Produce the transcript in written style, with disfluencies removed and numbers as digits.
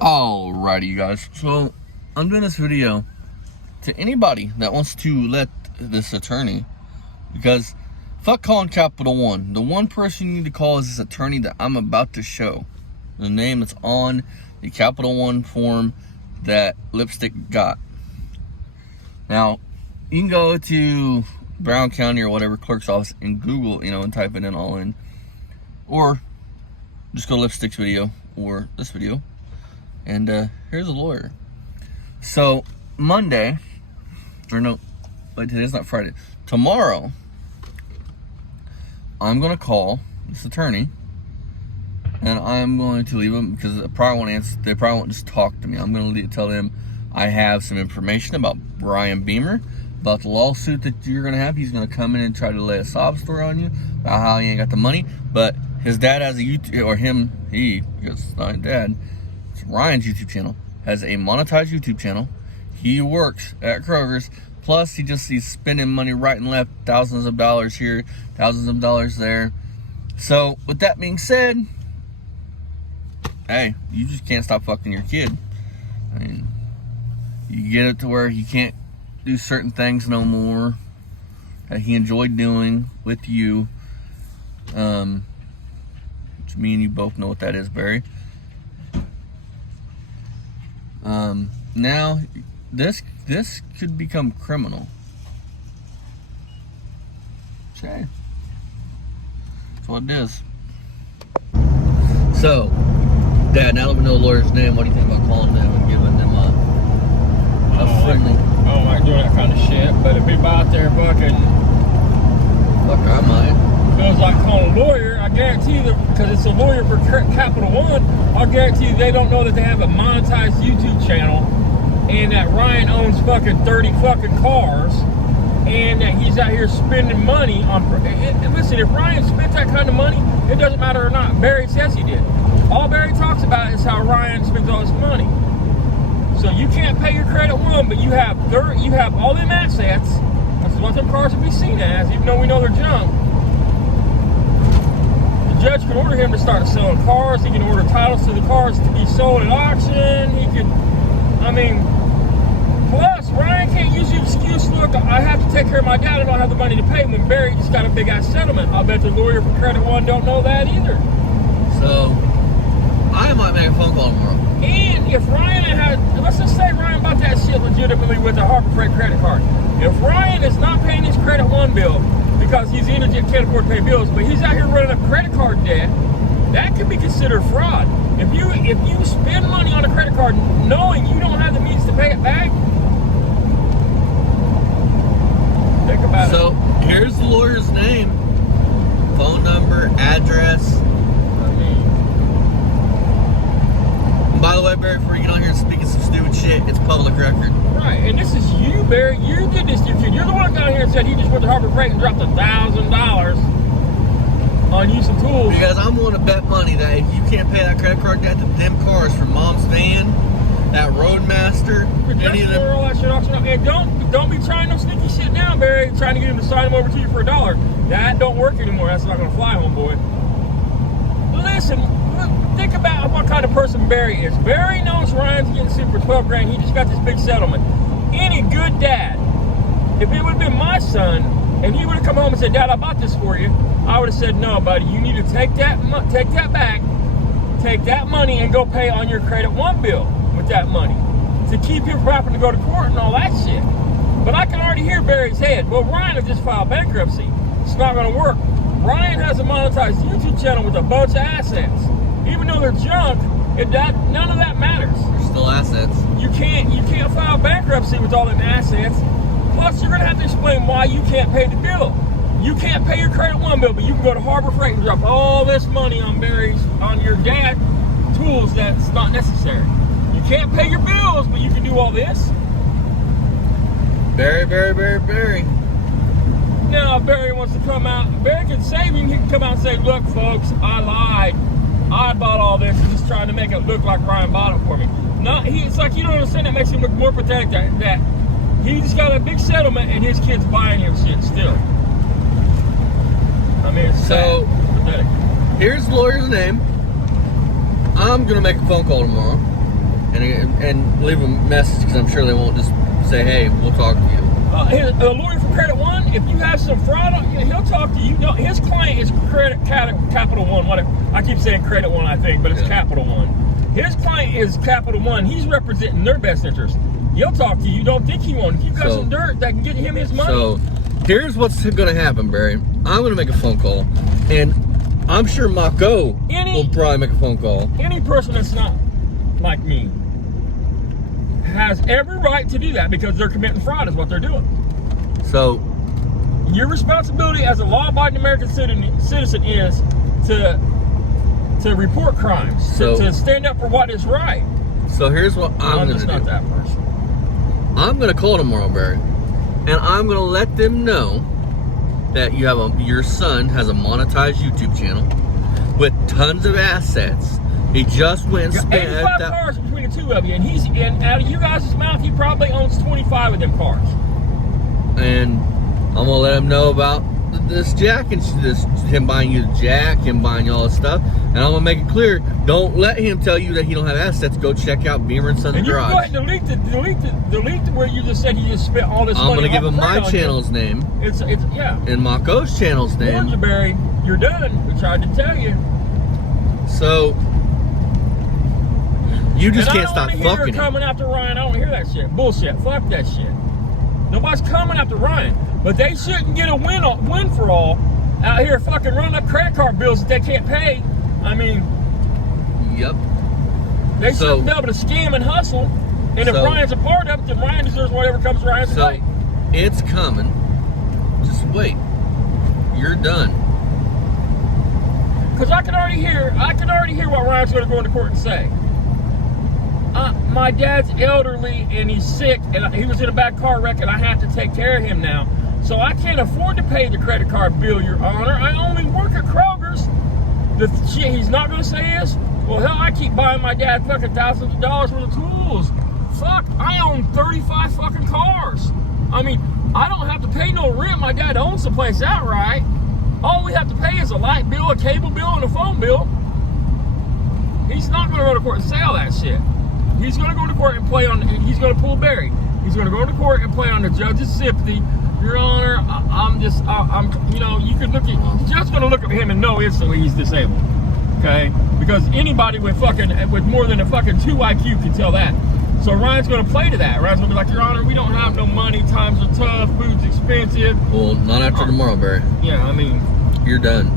Alrighty, you guys. So, I'm doing this video to anybody that wants to let this attorney, because fuck calling Capital One. The one person you need to call is this attorney that I'm about to show. The name that's on the Capital One form that Lipstick got. Now, you can go to Brown County or whatever clerk's office and Google, and type it in all in. Or just go to Lipstick's video or this video. And here's a lawyer. So Monday, or no, wait, today's not Friday. Tomorrow, I'm gonna call this attorney, and I'm going to leave them because they probably won't answer. They probably won't just talk to me. I'm gonna tell them I have some information about Brian Beamer, about the lawsuit that you're gonna have. He's gonna come in and try to lay a sob story on you about how he ain't got the money, but his dad has a YouTube, or he, because it's not his dad. Ryan's YouTube channel has a monetized YouTube channel. He works at Kroger's. Plus, he's spending money right and left, thousands of dollars here, thousands of dollars there. So, with that being said, hey, you just can't stop fucking your kid. I mean, you get it to where he can't do certain things no more that he enjoyed doing with you. Which me and you both know what that is, Barry. Now, this could become criminal. Okay. That's what it is. So, Dad, now that we know the lawyer's name, what do you think about calling them and giving them a friendly... I don't like doing that kind of shit, but if people out there fucking... Fuck, I might. Feels like calling a lawyer, I guarantee you that, because it's a lawyer for Capital One, I'll guarantee you they don't know that they have a monetized YouTube channel and that Ryan owns fucking 30 fucking cars and that he's out here spending money on... And listen, if Ryan spent that kind of money, it doesn't matter or not. Barry says he did. All Barry talks about is how Ryan spends all his money. So you can't pay your Credit One, but you have all them assets. That's what them cars would be seen as, even though we know they're junk. The judge can order him to start selling cars. He can order titles to the cars to be sold at auction. He can, plus Ryan can't use the excuse, look, I have to take care of my dad, I don't have the money to pay him, when Barry just got a big ass settlement. I bet the lawyer for Credit One don't know that either. So, I might make a phone call tomorrow. And if Ryan had, let's just say Ryan bought that shit legitimately with a Harbor Freight credit card. If Ryan is not paying his Credit One bill because he's indigent, can't afford to pay bills, but he's out here running up credit card debt, that could be considered fraud. If you spend money on a credit card knowing you don't have the means to pay it back, think about it. So, here's the lawyer's name, phone number, address. By the way, Barry, before you get on here and speaking some stupid shit, it's public record. Right, and this is you, Barry. You did this to your kid. You're the one that got on here and said he just went to Harbor Freight and dropped $1,000 on you some tools. Because I'm willing to bet money that if you can't pay that credit card debt to them cars from Mom's van, that Roadmaster, any of them. All that shit off. And don't be trying no sneaky shit now, Barry. Trying to get him to sign them over to you for $1. That don't work anymore. That's not gonna fly, homeboy. Listen. Think about what kind of person Barry is. Barry knows Ryan's getting sued for 12 grand. He just got this big settlement. Any good dad, if it would have been my son, and he would have come home and said, Dad, I bought this for you, I would have said, no, buddy, you need to take that back, take that money and go pay on your Credit One bill with that money to keep him from having to go to court and all that shit. But I can already hear Barry's head. Well, Ryan has just filed bankruptcy. It's not going to work. Ryan has a monetized YouTube channel with a bunch of assets. Even though they're junk, none of that matters. They're still assets. You can't file bankruptcy with all them assets. Plus, you're gonna have to explain why you can't pay the bill. You can't pay your Credit One bill, but you can go to Harbor Freight and drop all this money on your dad tools that's not necessary. You can't pay your bills, but you can do all this. Barry. Now, if Barry wants to come out, Barry can save him. He can come out and say, look, folks, I lied. I bought all this and just trying to make it look like Ryan bought it for me. It's like you don't understand, that makes him look more pathetic that he just got a big settlement and his kid's buying him shit still. It's so pathetic. Here's the lawyer's name. I'm gonna make a phone call tomorrow. and leave a message, because I'm sure they won't just say, hey, we'll talk to you. A lawyer for Credit One, if you have some fraud, he'll talk to you. No, his client is Capital One. Whatever. I keep saying Credit One, I think, but it's Capital One. His client is Capital One. He's representing their best interest. He'll talk to you. Don't think he won't. If you've got some dirt that can get him his money. So here's what's going to happen, Barry. I'm going to make a phone call, and I'm sure Mako will probably make a phone call. Any person that's not like me has every right to do that, because they're committing fraud is what they're doing. So your responsibility as a law-abiding American citizen is to report crimes, to stand up for what is right. So here's what I'm going to do. Not that person. I'm going to call tomorrow, Barry, and I'm going to let them know that you have your son has a monetized YouTube channel with tons of assets. He just went and spent 85 cars between the two of you, and out of you guys' mouth, he probably owns 25 of them cars. And I'm gonna let him know about this jack and him buying you the jack, him buying you all this stuff, and I'm gonna make it clear: don't let him tell you that he don't have assets. Go check out Beamer and Sons Garage. And you go ahead and delete where you just said he just spent all this money. I'm gonna give him my channel's name. It's and Mako's channel's name. Warned you, Barry. You're done. We tried to tell you. So you just can't stop fucking him. Coming after Ryan. I don't hear that shit. Bullshit. Fuck that shit. Nobody's coming after Ryan, but they shouldn't get a win for all out here fucking running up credit card bills that they can't pay. I mean, yep. They shouldn't be able to scam and hustle. And if Ryan's a part of it, then Ryan deserves whatever comes Ryan's way. It's coming. Just wait. You're done. Because I can already hear what Ryan's going to go into court and say. My dad's elderly and he's sick, and he was in a bad car wreck, and I have to take care of him now. So I can't afford to pay the credit card bill, Your Honor. I only work at Kroger's. The shit he's not going to say is, well, hell, I keep buying my dad fucking thousands of dollars worth of tools. Fuck, I own 35 fucking cars. I mean, I don't have to pay no rent. My dad owns the place outright. All we have to pay is a light bill, a cable bill, and a phone bill. He's not going to go to court and say all that shit. He's going to go to court and play on, he's going to pull Barry. He's going to go to court and play on the judge's sympathy. Your Honor, I'm you know, you could look at, the judge's going to look at him and know instantly he's disabled. Okay? Because anybody with more than a fucking 2 IQ can tell that. So Ryan's going to play to that. Ryan's going to be like, Your Honor, we don't have no money. Times are tough. Food's expensive. Well, not after tomorrow, Barry. Yeah, I mean. You're done.